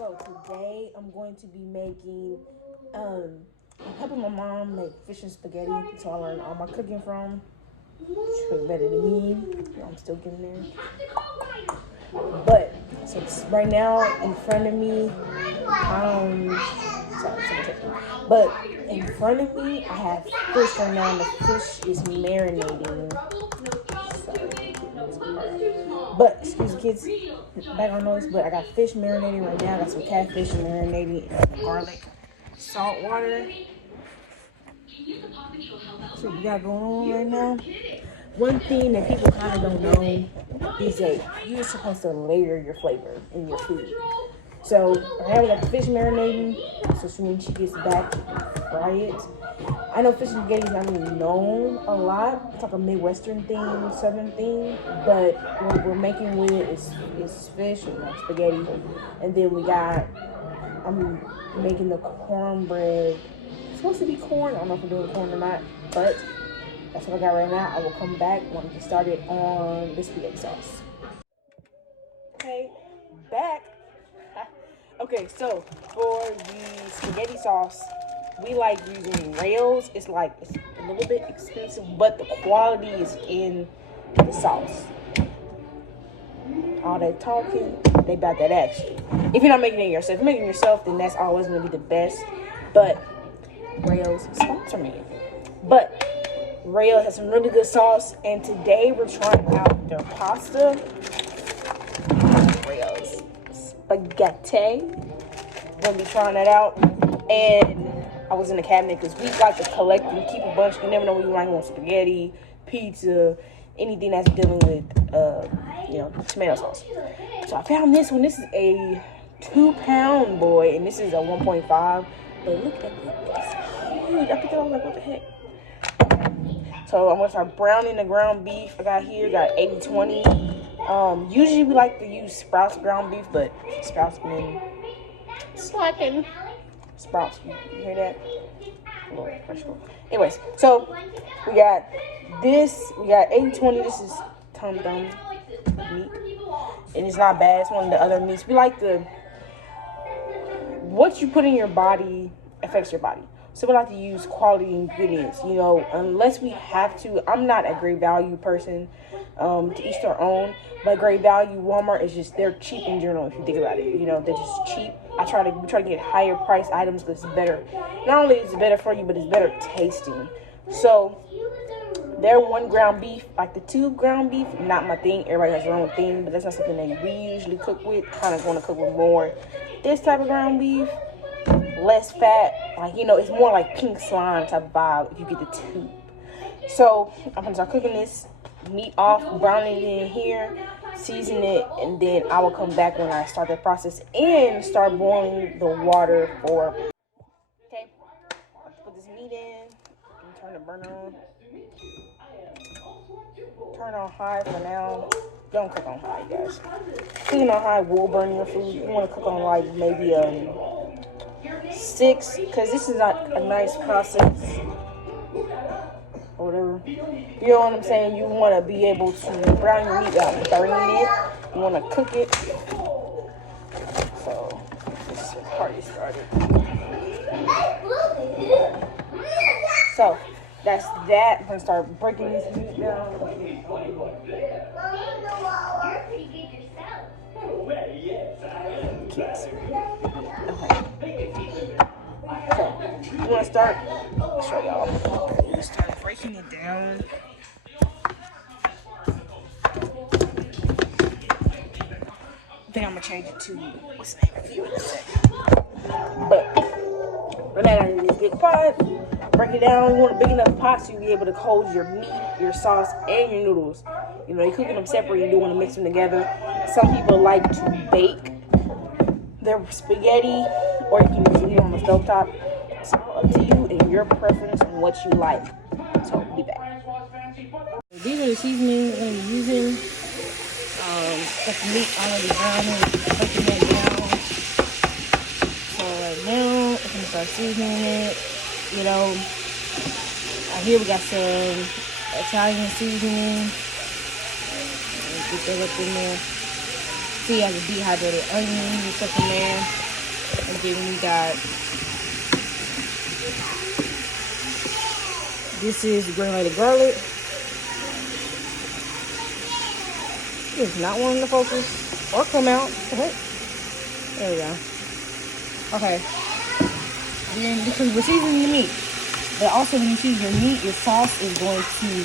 So today I'm going to be making, I'm helping my mom make fish and spaghetti. That's all I learned all my cooking from. She's better than me. I'm still getting there. But so right now in front of me, but in front of me I have fish right now, and the fish is marinating. But excuse the kids, background noise. But I got fish marinating right now. I got some catfish marinating in garlic, salt water. So we got going on right now. One thing that people kind of don't know is that you're supposed to layer your flavor in your food. So I have like fish marinating. So soon she gets back, fry it. I know fish and spaghetti is not really known a lot. It's like a Midwestern thing, Southern thing. But what we're making with it is fish and spaghetti. And then I'm making the cornbread. It's supposed to be corn. I don't know if we're doing corn or not. But that's what I got right now. I will come back when we get started on the spaghetti sauce. Okay, back. Okay, so for the spaghetti sauce, we like using rails. It's a little bit expensive, but the quality is in the sauce. All that talking, they about that action. If you're not making it yourself, if you're making it yourself, then that's always going to be the best. But Rails sponsor me. But Rails has some really good sauce, and today we're trying out their pasta. Rails spaghetti. We're gonna be trying that out, and I was in the cabinet because we like to collect and keep a bunch. You never know when you might want spaghetti, pizza, anything that's dealing with, tomato sauce. So I found this one. This is a 2-pound boy, and this is a 1.5. But look at this. Huge. I picked it up like, what the heck? So I'm gonna start browning the ground beef. I got 80-20. Usually we like to use Sprouts ground beef, but Sprouts been slacking. Sprouts, you hear that? A little pressure. Anyways, so we got this. We got 80-20. This is Tom Thumb meat, and it's not bad. It's one of the other meats. We like what you put in your body affects your body. So we like to use quality ingredients, unless we have to. I'm not a Great Value person, to each their own, but Great Value, Walmart is just, they're cheap in general if you think about it. They're just cheap. We try to get higher price items because it's better. Not only is it better for you, but it's better tasting. So their 1 ground beef, like the 2 ground beef, not my thing. Everybody has their own thing, but that's not something that we usually cook with. Kind of want to cook with more this type of ground beef. Less fat, it's more like pink slime type of vibe if you get the tube. So I'm gonna start cooking this meat off, browning it in here, season it, and then I will come back when I start the process and start boiling the water for. Okay, let's put this meat in and turn the burner on. Turn on high for now. Don't cook on high, guys. Cooking on high will burn your food. You want to cook on maybe 6, because this is not a nice process or whatever. You know what I'm saying? You want to be able to brown your meat without burning it. You want to cook it. So this is the party started. So that's that. I'm gonna start breaking this meat down. Kids. So, you want to start? I'll show y'all. You start breaking it down. I think I'm going to change it to what's the name of it in a second. But, we're not in this big pot. Break it down. You want a big enough pot so you'll be able to hold your meat, your sauce, and your noodles. You're cooking them separate. You don't want to mix them together. Some people like to bake their spaghetti, or you can use it on the stovetop. It's all up to you and your preference and what you like. So, be back. These are the seasonings I'm going to be using. Got the meat already browning, breaking that down. So, right now, I'm going to start seasoning it. Out here we got some Italian seasoning. Get that up in there. See, I have a dehydrated onion. You put in there. And then we got, this is granulated garlic. It's not wanting to focus or come out. What? There we go. Okay. Then, because we're seasoning the meat, but also when you season your meat, your sauce is going to,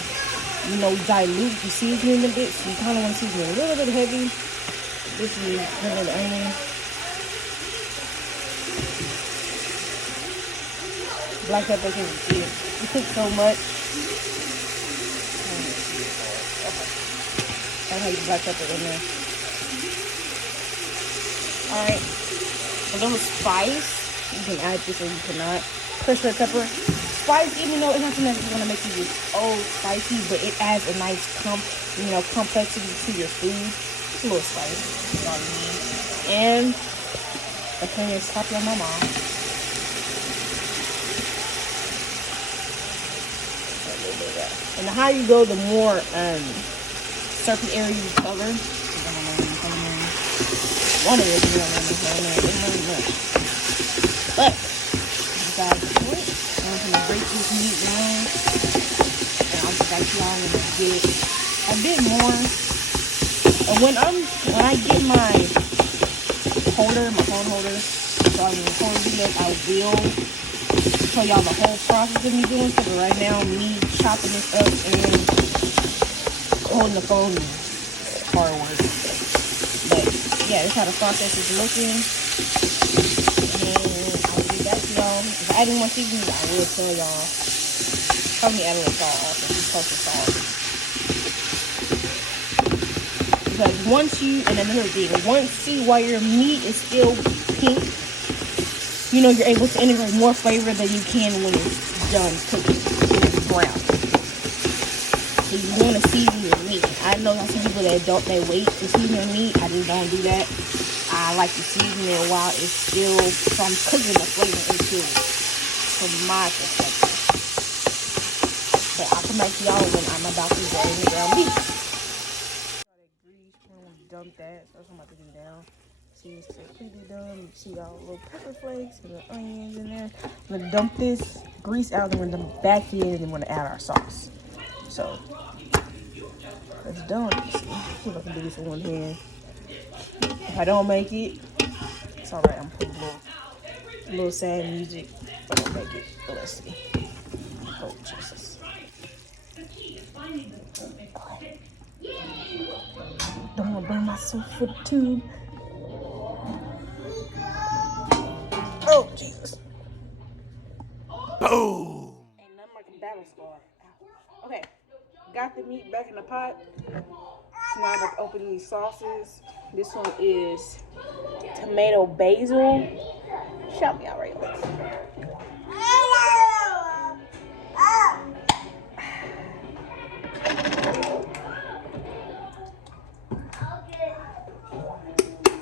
you know, dilute the seasoning a bit. So you kind of want to season it a little bit heavy. This is granulated onion. Black pepper, because it cooks so much. I hate black pepper in there. Alright. A little spice. You can add this or you cannot. Crushed red pepper. Spice, even though it's not something that's gonna make you just spicy, but it adds a nice complexity to your food. Just a little spice. That's all you need. And the thing is top on my mom. And the higher you go, the more surface area you cover. One of it, you don't much. But besides the point, I'm gonna break this meat down, and I'll get back to y'all and get a bit more. And when I get my phone holder, so I'm gonna record videos, I will show y'all the whole process of me doing stuff. But right now, me chopping this up and holding the phone is hard work. But yeah, this is how the process is looking. And I'll get back to y'all. If I add any more seasonings, I will tell y'all. Probably add a little salt also. Just toast the salt. Because and another thing, once see while your meat is still pink, you know you're able to integrate more flavor than you can when it's done cooking, when it's brown. So you want to season your meat. I know some people that wait to season their meat. I just don't do that. I like to season it while it's still, so I'm cooking the flavor into it, from my perspective. But I'll come back to y'all when I'm about to go in the ground beef. Dump that. So that's what I'm about to do now. See, it's completely done. You see all the little pepper flakes and the onions in there. I'm gonna dump this grease out, and we're gonna dump it back in, and then we're gonna add our sauce. So it's done. Let's see if I can do this with one hand. If I don't make it, it's alright. I'm putting a little sad music. If I don't make it, but let's see. Oh Jesus. Don't want to burn myself for the tube. Oh, Jesus. Boom! Ain't nothing like a battle scar. Okay, got the meat back in the pot. So now I'm about to open these sauces. This one is tomato basil. Shout me out right now.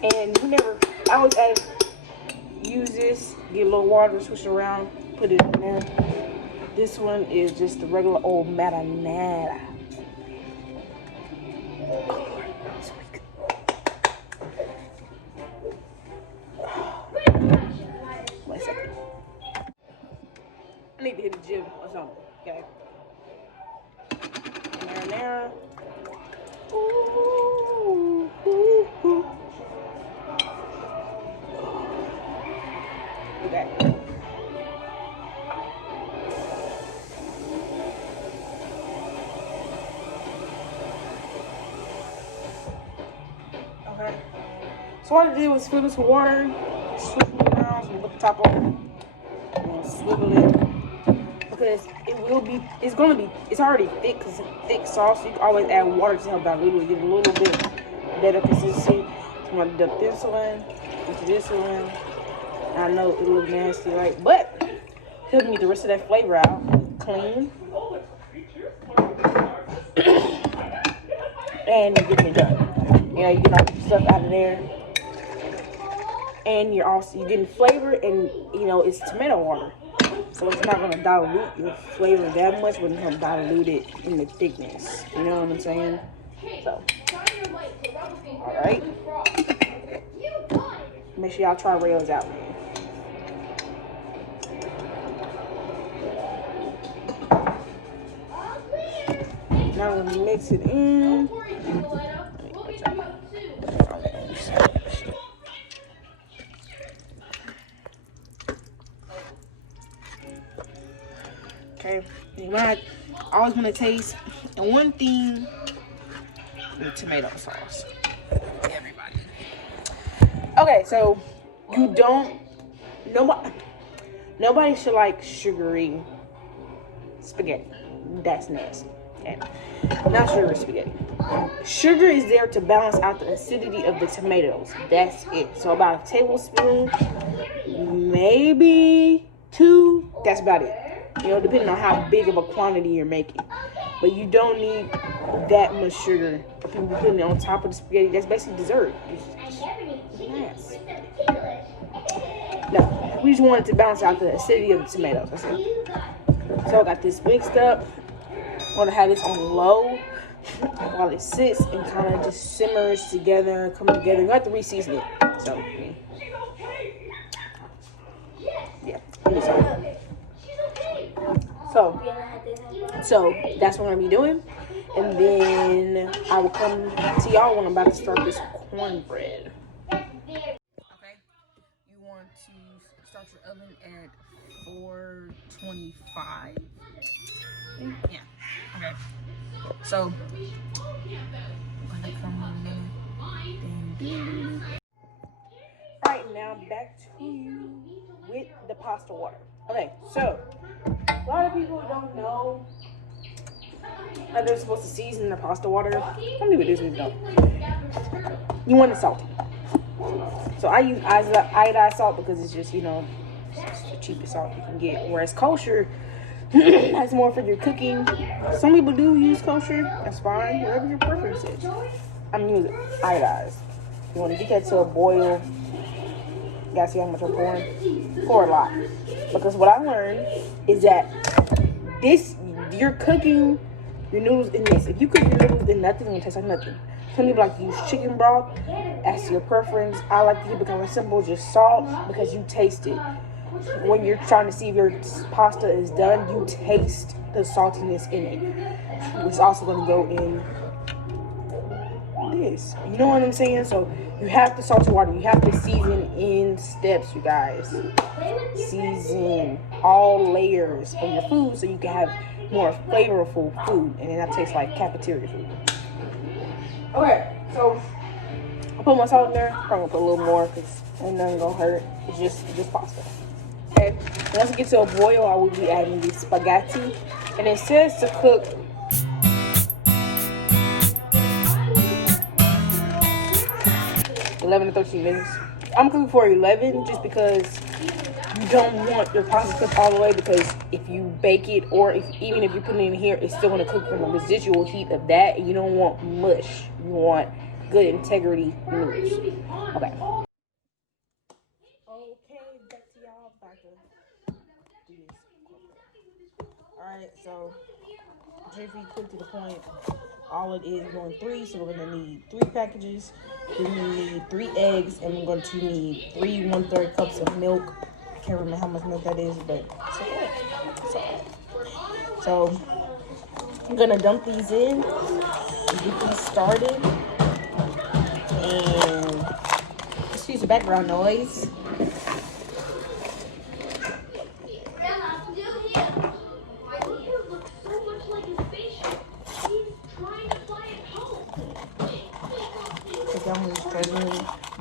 And I always use this, get a little water, switch it around, put it in there. This one is just the regular old marinara. Wait a second. I need to hit the gym or something, okay? Marinara. Ooh, ooh, ooh. Okay. Okay. So what I did was fill this with water, switch it around, so we put the top on, and swivel it. Because it's already thick, because it's thick sauce, so you can always add water to help dilute it, get a little bit better consistency. So I'm going to dump this one into this one. I know it looks nasty, right? But help me get the rest of that flavor out. Clean. And you're getting it done. You know, you get all the stuff out of there. And you're getting flavor, and you know, it's tomato water. So it's not gonna dilute your flavor that much, but it's gonna dilute it in the thickness. You know what I'm saying? So, alright. Make sure y'all try Rails out, man. Now I'm gonna mix it in. Okay, I always want to taste, and one thing, the tomato sauce. Everybody. Okay, so you don't. Nobody should like sugary spaghetti. That's nasty. Okay, not sugary spaghetti. Sugar is there to balance out the acidity of the tomatoes. That's it. So about a tablespoon, maybe 2. That's about it. You know, depending on how big of a quantity you're making. But you don't need that much sugar. People putting it on top of the spaghetti. That's basically dessert. Yes. No, we just wanted to balance out the acidity of the tomatoes. That's it. So I got this mixed up. I'm gonna have this on low while it sits and kind of just simmers together, come together. You have to reseason it. So, yeah. So that's what I'm gonna be doing, and then I will come to y'all when I'm about to start this cornbread. Okay, you want to start your oven at 425. Yeah. Okay. So I'm gonna come in. Right now, back to you with the pasta water. Okay, so a lot of people don't know how they're supposed to season their pasta water. Some people do, some people don't. You want it salty. So I use iodized salt because it's just, you know, it's the cheapest salt you can get. Whereas kosher, that's more for your cooking. Some people do use kosher. That's fine. Whatever your preference is. I'm using iodized. You want to get that to a boil. You gotta see how much I'm pouring. Pour a lot. Because what I learned is that you're cooking your noodles in this. If you cook your noodles in nothing, it tastes like nothing. Some people like to use chicken broth. That's your preference. I like to keep it kind of simple, just salt, because you taste it. When you're trying to see if your pasta is done, you taste the saltiness in it. It's also going to go in this. You know what I'm saying? So you have to salt your water. You have to season in steps, you guys. Season all layers of your food so you can have more flavorful food, and then that tastes like cafeteria food. Okay, so I put my salt in there. I'm gonna put a little more because ain't nothing gonna hurt. It's just pasta. Okay, once it gets to a boil, I will be adding the spaghetti, and it says to cook 11 to 13 minutes. I'm cooking for 11 just because you don't want your pasta cooked all the way, because if you bake it, or even if you put it in here, it's still going to cook from the residual heat of that, and you don't want mush. You want good integrity noodles. Okay. Okay, back to y'all. Back to do this. Alright, so jiffy quick to the point. All it is going 3, so we're going to need 3 packages. We're going to need 3 eggs, and we're going to need 3 1/3 cups of milk. I can't remember how much milk that is, but it's okay. So I'm going to dump these in and get these started. And excuse the background noise.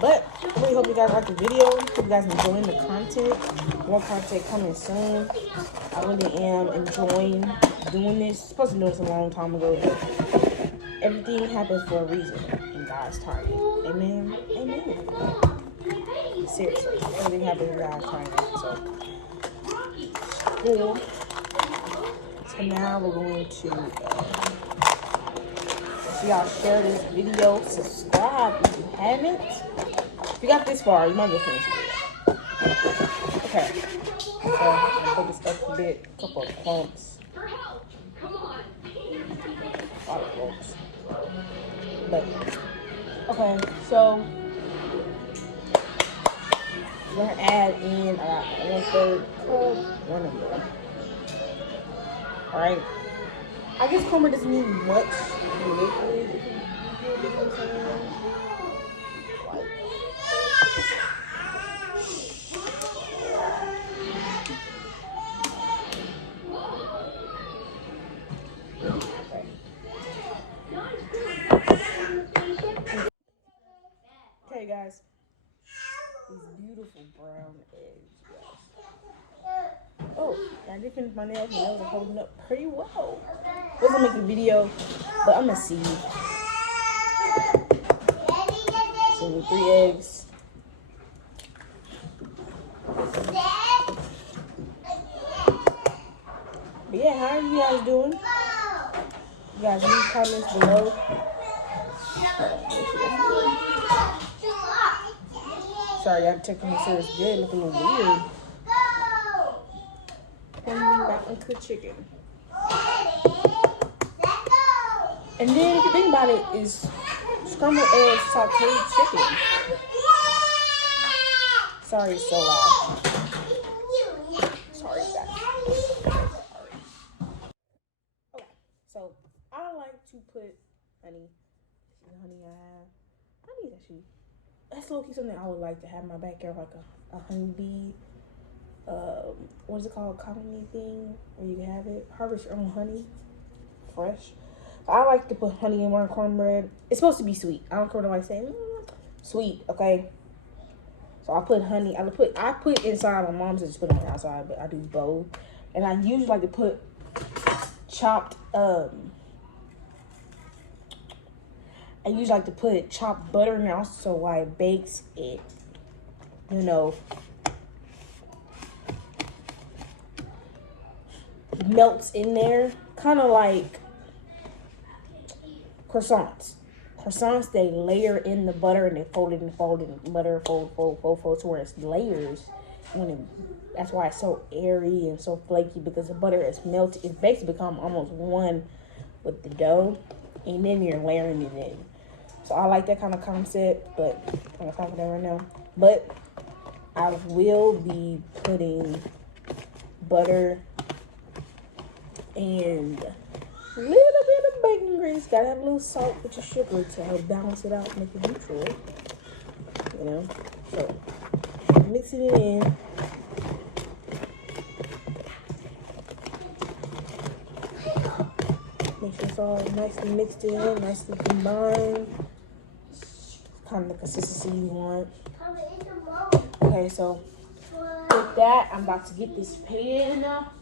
But I really hope you guys like the video. Hope you guys enjoying the content. More content coming soon. I really am enjoying doing this. Supposed to do this a long time ago. Everything happens for a reason in God's timing. Amen. Amen. Seriously, everything happens in God's timing. So cool. So now we're going to y'all share this video, subscribe if you haven't. If you got this far, you might as well finish it. Okay, so I'm gonna put this up a bit, a couple of clumps, a lot of clumps. But okay, so we're gonna add in about 1/3 cup, one of them. All right. I guess cornbread doesn't need much liquid. If you get what I'm saying. Okay, guys, these beautiful brown eggs. Oh, I did finish my nails. My nails are holding up pretty well. Wasn't making a video, but I'm gonna see. So 3 eggs. But yeah, how are you guys doing? You guys leave comments below. Sorry, I have to check to make sure it's good. Looking a little weird. And we back into the chicken. And then if you think about it, is scrambled eggs sauteed chicken. Sorry, it's so loud. Sorry, guys. Okay, so I like to put honey. This is the honey I have. Honey is actually, that's low-key something I would like to have in my backyard, like a honeybee. What is it called? Colony thing where you can have it. Harvest your own honey, fresh. So I like to put honey in my cornbread. It's supposed to be sweet. I don't care what nobody saying. Sweet, okay. So I put honey. I put inside. My mom says put it on the outside, but I do both. And I usually like to put chopped. I usually like to put chopped butter in there, so why it bakes it. You know. Melts in there, kind of like croissants. Croissants, they layer in the butter and they fold it and fold it, butter fold to where it's layers. That's why it's so airy and so flaky, because the butter is melted. It basically become almost one with the dough, and then you're layering it in. So I like that kind of concept, but I'm not talking about that right now. But I will be putting butter and a little bit of bacon grease. Gotta have a little salt with your sugar to help balance it out, make it neutral. You know? So, mixing it in. Make sure it's all nicely mixed in, nicely combined. Kind of the consistency you want. Okay, so with that, I'm about to get this pan up.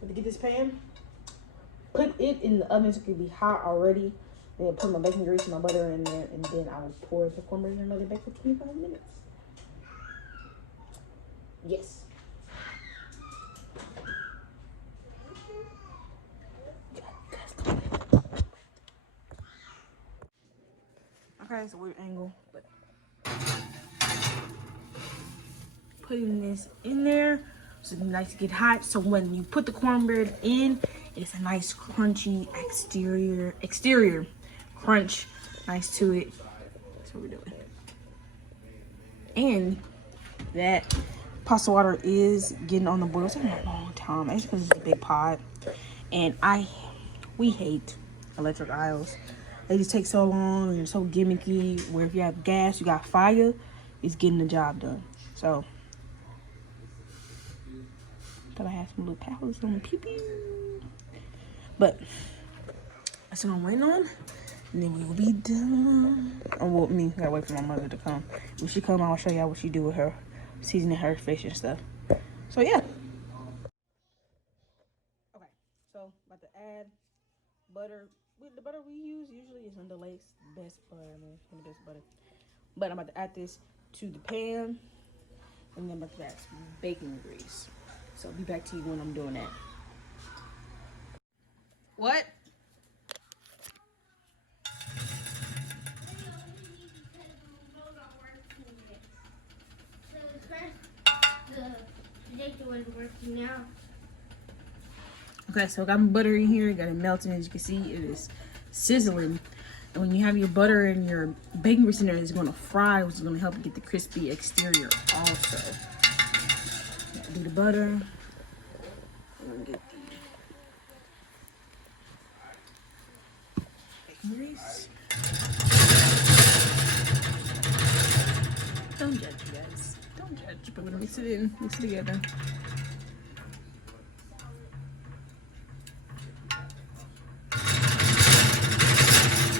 To get this pan, put it in the oven so it can be hot already. Then put my bacon grease and my butter in there, and then I will pour the cornbread in and let it bake for 25 minutes. Yes. Okay, it's a weird angle, but putting this in there so it's nice to get hot. So when you put the cornbread in, it's a nice crunchy exterior crunch, nice to it. That's what we're doing. And that pasta water is getting on the boil. It's taking a long time. It's because it's a big pot, and we hate electric aisles. They just take so long and they're so gimmicky. Where if you have gas, you got fire, it's getting the job done. So, thought I had some little powers on the pew-pew. But that's what I'm waiting on. And then we will be done. Oh, well, me, I gotta wait for my mother to come. When she come, I'll show y'all what she do with her, seasoning her fish and stuff. So, yeah. Okay, so about to add butter. The butter we use usually is Under Lake's best butter. I mean, one of the best butter. But I'm about to add this to the pan, and then I'm about to add some bacon grease. So I'll be back to you when I'm doing that. What? Now. Okay, so I got my butter in here, got it melting. As you can see, it is sizzling. when you have your butter and your bacon grease in there, it's going to fry, which is going to help get the crispy exterior also. Do the butter. Get the bacon grease. Don't judge, you guys. Don't judge, but we're gonna mix it in, mix it together.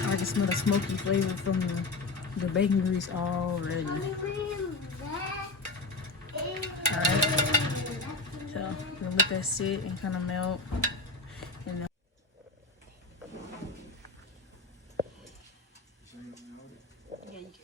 I can smell the smoky flavor from the bacon grease already. Alright, so we're gonna let that sit and kind of melt. And then yeah, you can.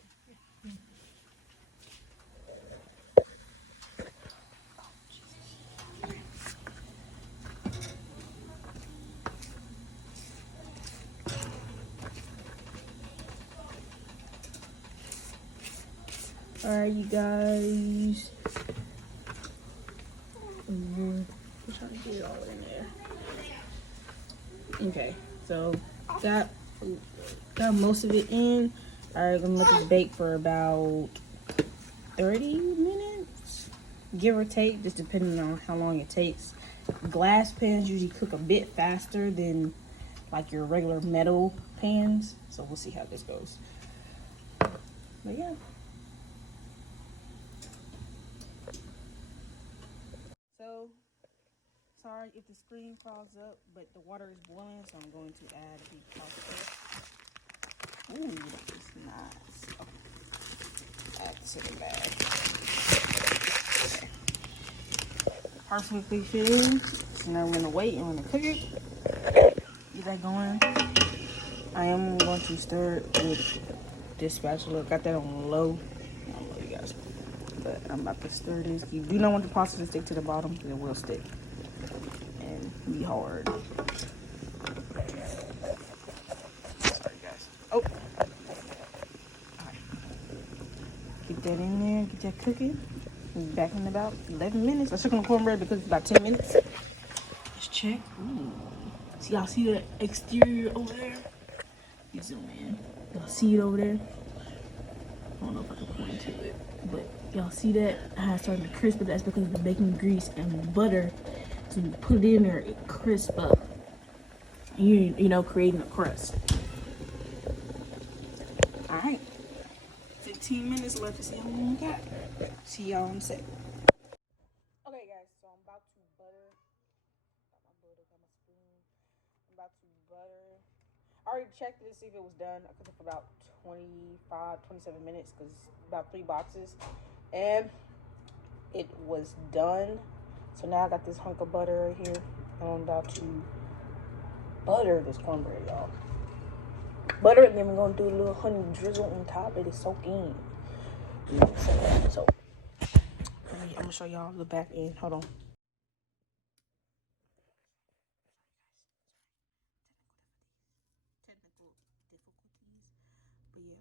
Alright, you guys. I'm trying to get it all in there. Okay, so got most of it in. Alright, I'm gonna let this bake for about 30 minutes, give or take, just depending on how long it takes. Glass pans usually cook a bit faster than like your regular metal pans, so we'll see how this goes. But yeah. So, sorry if the screen falls up, but the water is boiling, so I'm going to add the pasta. Ooh, that is nice. Okay. Add this in the bag. Okay. Perfectly fitting. So now we're gonna wait and we're gonna cook it. Get that going. I am going to stir it with this spatula. Got that on low. I don't know you guys. But I'm about to stir this. You do not want the pasta to stick to the bottom because it will stick and be hard. Sorry guys. Oh. Alright. Get that in there, get that cooking. We'll be back in about 11 minutes. I took on the cornbread because it's about 10 minutes. Let's check. Ooh. So y'all see the exterior over there? You zoom in. Y'all see it over there? I don't know if I can point to it, but y'all see that? How it's starting to crisp, but that's because of the bacon grease and butter. So when you put it in there, it crisps up. You know, creating a crust. All right. 15 minutes left to see how long we got. See y'all in a sec. Okay, guys, so I'm about to butter. Got my butter, got my spoon. I'm about to butter. I already checked it to see if it was done. I cooked it for about 27 minutes because it's about 3 boxes. And it was done. So now I got this hunk of butter right here. And I'm about to butter this cornbread, y'all. Butter, and then we're gonna do a little honey drizzle on top. It is soaked in. You know what I'm saying? So I'm gonna show y'all the back end. Hold on. Technical difficulties, but yeah,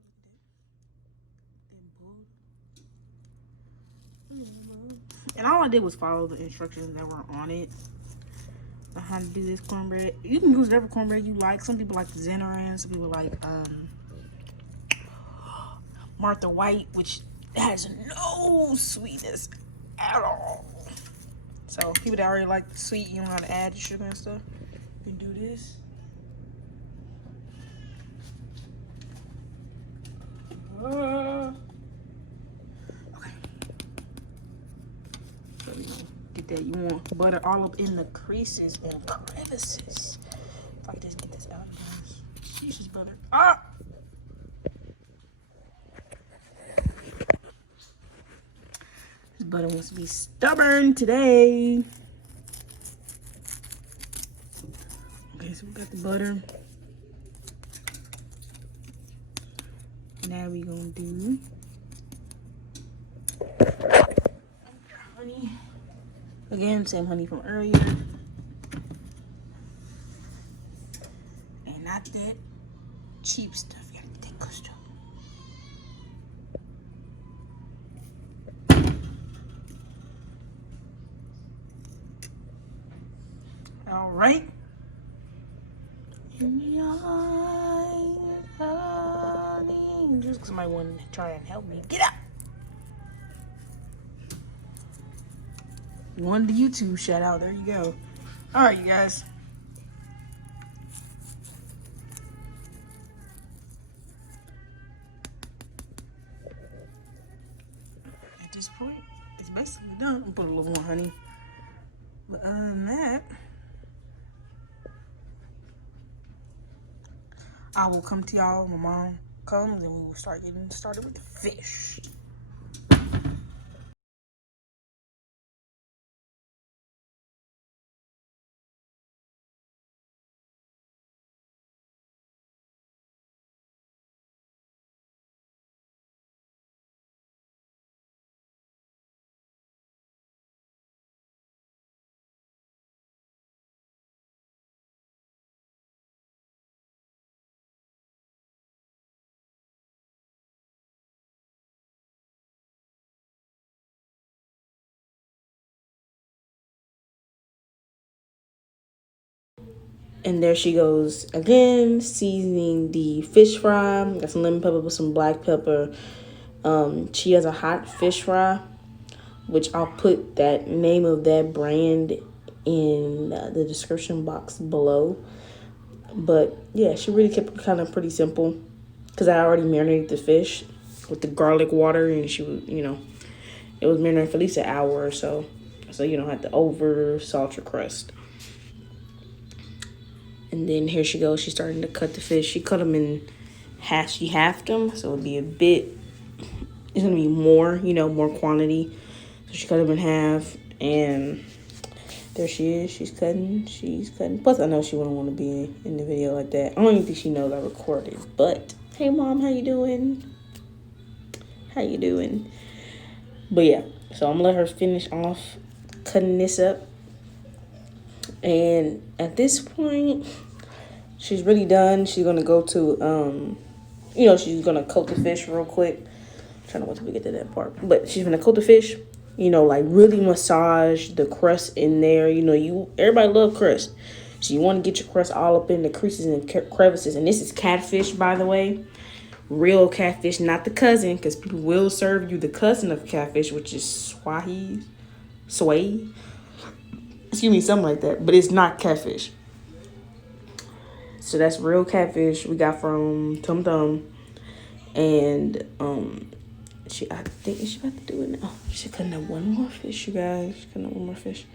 look at that. And all I did was follow the instructions that were on it on how to do this cornbread. You can use whatever cornbread you like. Some people like the Zanaran, some people like Martha White, which has no sweetness at all. So people that already like the sweet, you know how to add the sugar and stuff, you can do this. Okay. So you know, get that. You want butter all up in the creases and crevices. If I just get this out, guys. Jesus, butter. Ah! This butter wants to be stubborn today. Okay, so we got the butter. Now we're gonna do honey. Again, same honey from earlier. And not that cheap stuff. You gotta take good stuff. All right. In your eyes, just because somebody wanted to try and help me. Get up! You wanted the YouTube shout out. There you go. All right, you guys. At this point, it's basically done. I'm gonna put a little more honey. But other than that, I will come to y'all when my mom comes and we will start getting started with the fish. And there she goes again, seasoning the fish fry. Got some lemon pepper with some black pepper. She has a hot fish fry, which I'll put that name of that brand in the description box below. But yeah, she really kept it kind of pretty simple because I already marinated the fish with the garlic water, and she was, it was marinated for at least an hour or so you don't have to over salt your crust. And then here she goes. She's starting to cut the fish. She cut them in half. She halved them, so it'll be a bit. It's gonna be more, more quantity. So she cut them in half, and there she is. She's cutting. Plus, I know she wouldn't want to be in the video like that. I don't even think she knows I recorded. But hey, mom, how you doing? But yeah, so I'm gonna let her finish off cutting this up. And at this point, she's really done. She's gonna go to, she's gonna coat the fish real quick. I'm trying to wait till we get to that part. But she's gonna coat the fish, like really massage the crust in there. Everybody love crust. So you want to get your crust all up in the creases and crevices. And this is catfish, by the way. Real catfish, not the cousin, because people will serve you the cousin of catfish, which is sway. Excuse me, something like that, but it's not catfish. So that's real catfish we got from Tum Tum, and I think she's about to do it now. She's cutting up one more fish, you guys. She's cutting up one more fish,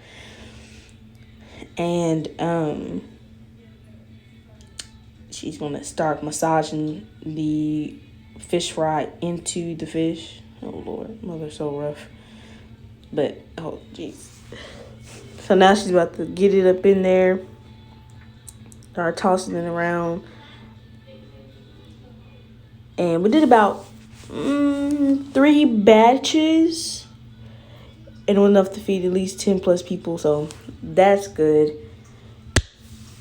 and she's gonna start massaging the fish fry into the fish. Oh Lord, mother's so rough. But oh jeez. So now she's about to get it up in there. Start tossing it around. And we did about 3 batches. And it was enough to feed at least 10 plus people. So that's good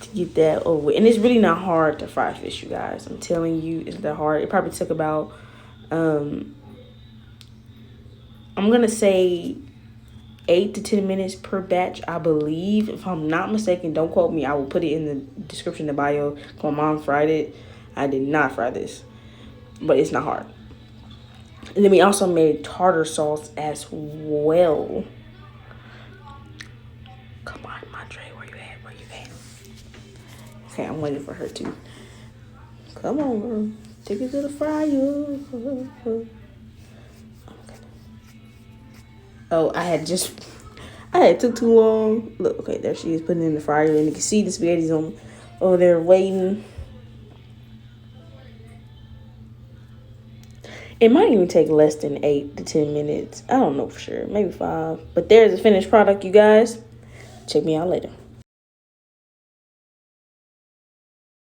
to get that over with. And it's really not hard to fry fish, you guys. I'm telling you, it's not hard. It probably took about, I'm going to say 8 to 10 minutes per batch, I believe. If I'm not mistaken, don't quote me. I will put it in the description, the bio. My mom fried it. I did not fry this, but it's not hard. And then we also made tartar sauce as well. Come on, Madre, where you at? Okay, I'm waiting for her to. Come on, girl. Take it to the fryer. Oh, it took too long. Look, okay, there she is putting it in the fryer, and you can see the spaghetti's over there waiting. It might even take less than 8 to 10 minutes. I don't know for sure, maybe 5. But there's a finished product, you guys. Check me out later.